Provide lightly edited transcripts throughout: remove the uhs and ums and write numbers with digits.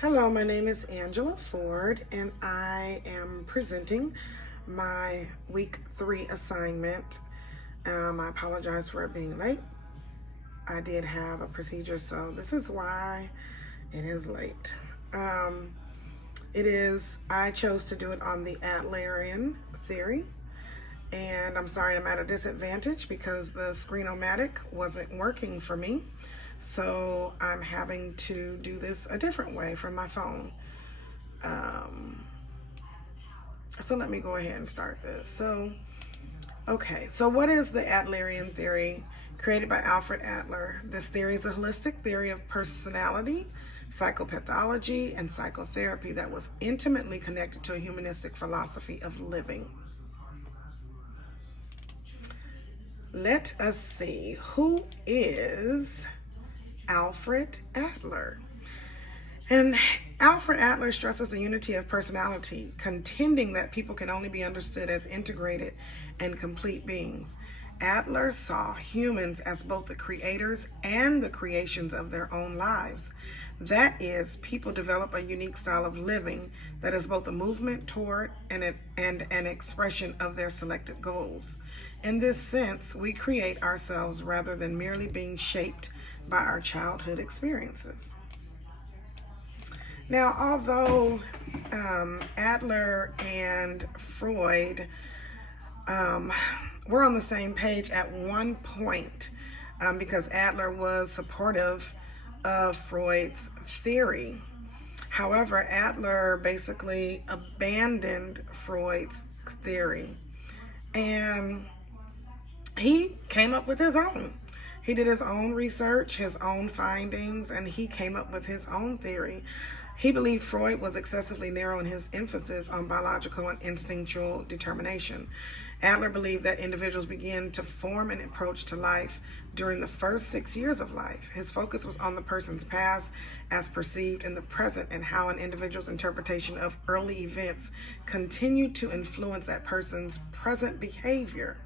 Hello, my name is Angela Ford, and I am presenting my week 3 assignment. I apologize for it being late. I did have a procedure, so this is why it is late. I chose to do it on the Adlerian theory, and I'm sorry I'm at a disadvantage because the Screen-O-Matic wasn't working for me. So I'm having to do this a different way from my phone. So let me go ahead and start this. So what is the Adlerian theory created by Alfred Adler? This theory is a holistic theory of personality, psychopathology, and psychotherapy that was intimately connected to a humanistic philosophy of living. Let us see, who is Alfred Adler? And Alfred Adler stresses the unity of personality, contending that people can only be understood as integrated and complete beings. Adler saw humans as both the creators and the creations of their own lives. That is, people develop a unique style of living that is both a movement toward and an expression of their selected goals. In this sense, we create ourselves rather than merely being shaped by our childhood experiences. Now, although Adler and Freud were on the same page at one point, because Adler was supportive of Freud's theory. However, Adler basically abandoned Freud's theory, and he came up with his own. He did his own research, his own findings, and he came up with his own theory. He believed Freud was excessively narrow in his emphasis on biological and instinctual determination. Adler believed that individuals begin to form an approach to life during the first 6 years of life. His focus was on the person's past as perceived in the present and how an individual's interpretation of early events continued to influence that person's present behavior.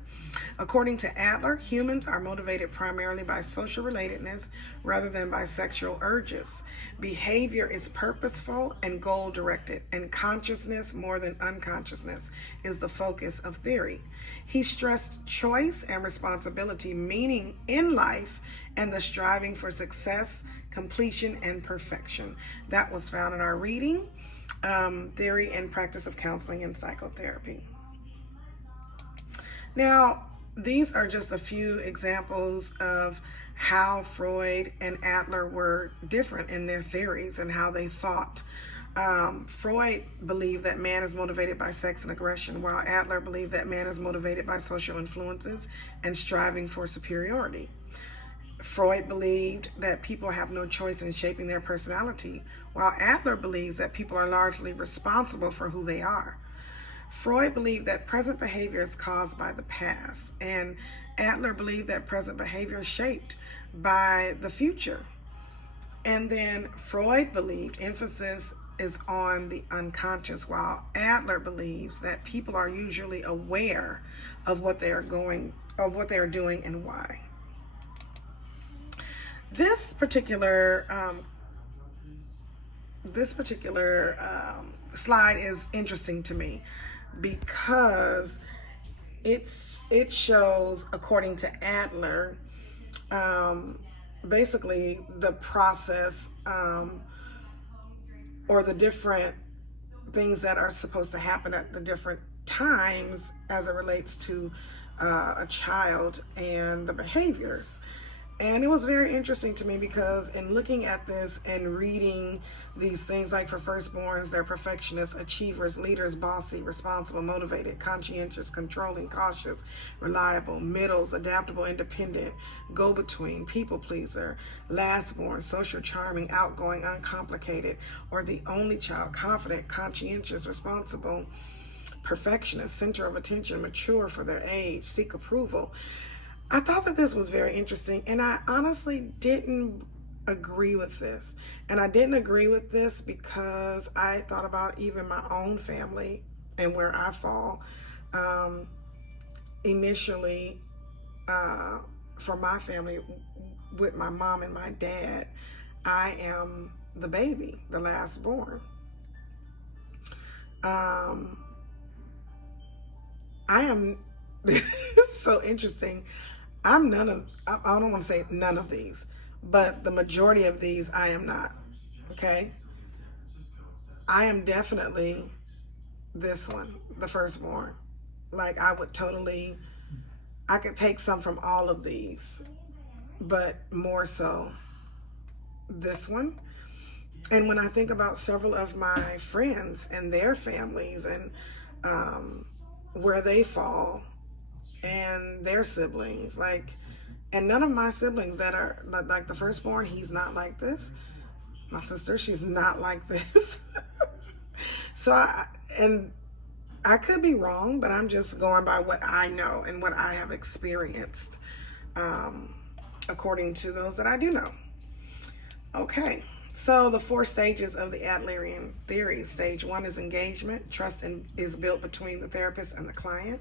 According to Adler, humans are motivated primarily by social relatedness rather than by sexual urges. Behavior is purposeful and goal-directed, and consciousness more than unconsciousness is the focus of theory. He stressed choice and responsibility, meaning in life, and the striving for success, completion, and perfection. That was found in our reading, Theory and Practice of Counseling and Psychotherapy. Now, these are just a few examples of how Freud and Adler were different in their theories and how they thought. Freud believed that man is motivated by sex and aggression, while Adler believed that man is motivated by social influences and striving for superiority. Freud believed that people have no choice in shaping their personality, while Adler believes that people are largely responsible for who they are. Freud believed that present behavior is caused by the past, and Adler believed that present behavior is shaped by the future. And then Freud believed emphasis is on the unconscious, while Adler believes that people are usually aware of what they are doing and why. This particular slide is interesting to me because it shows, according to Adler, basically the process or the different things that are supposed to happen at the different times as it relates to a child and the behaviors. And it was very interesting to me because in looking at this and reading these things, like for firstborns, they're perfectionists, achievers, leaders, bossy, responsible, motivated, conscientious, controlling, cautious, reliable, middles, adaptable, independent, go-between, people pleaser, lastborn, social, charming, outgoing, uncomplicated, or the only child, confident, conscientious, responsible, perfectionist, center of attention, mature for their age, seek approval. I thought that this was very interesting, and I honestly didn't agree with this. And I didn't agree with this because I thought about even my own family and where I fall. Initially, for my family, with my mom and my dad, I am the baby, the last born. I am so interesting. I'm none of, I don't want to say none of these, but the majority of these I am not. Okay. I am definitely this one, the firstborn. Like I would totally, I could take some from all of these, but more so this one. And when I think about several of my friends and their families and where they fall and their siblings, like, and none of my siblings that are like the firstborn, he's not like this. My sister, she's not like this. So, and I could be wrong, but I'm just going by what I know and what I have experienced, according to those that I do know. Okay, so the 4 stages of the Adlerian theory. Stage 1 is engagement. Trust is built between the therapist and the client.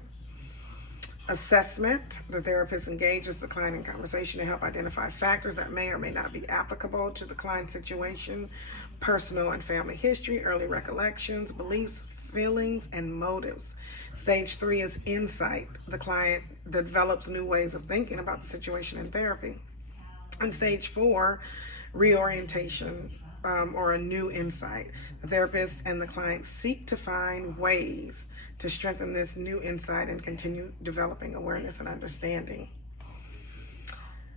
Assessment. The therapist engages the client in conversation to help identify factors that may or may not be applicable to the client's situation, personal and family history, early recollections, beliefs, feelings, and motives. Stage 3 is insight. The client develops new ways of thinking about the situation in therapy. And stage 4, reorientation, or a new insight. The therapist and the client seek to find ways to strengthen this new insight and continue developing awareness and understanding.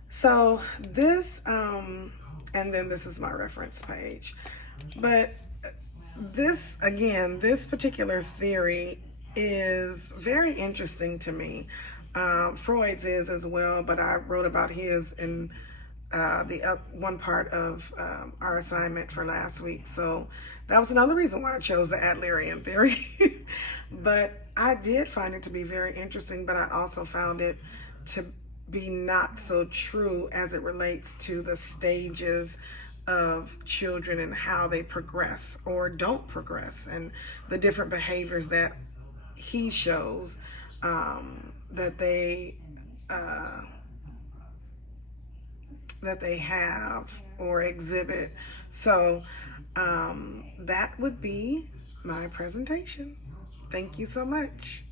So this, and then this is my reference page. But this, again, this particular theory is very interesting to me. Freud's is as well, but I wrote about his in the one part of our assignment for last week. So that was another reason why I chose the Adlerian theory. But I did find it to be very interesting, but I also found it to be not so true as it relates to the stages of children and how they progress or don't progress, and the different behaviors that he shows that they have or exhibit. So that would be my presentation. Thank you so much.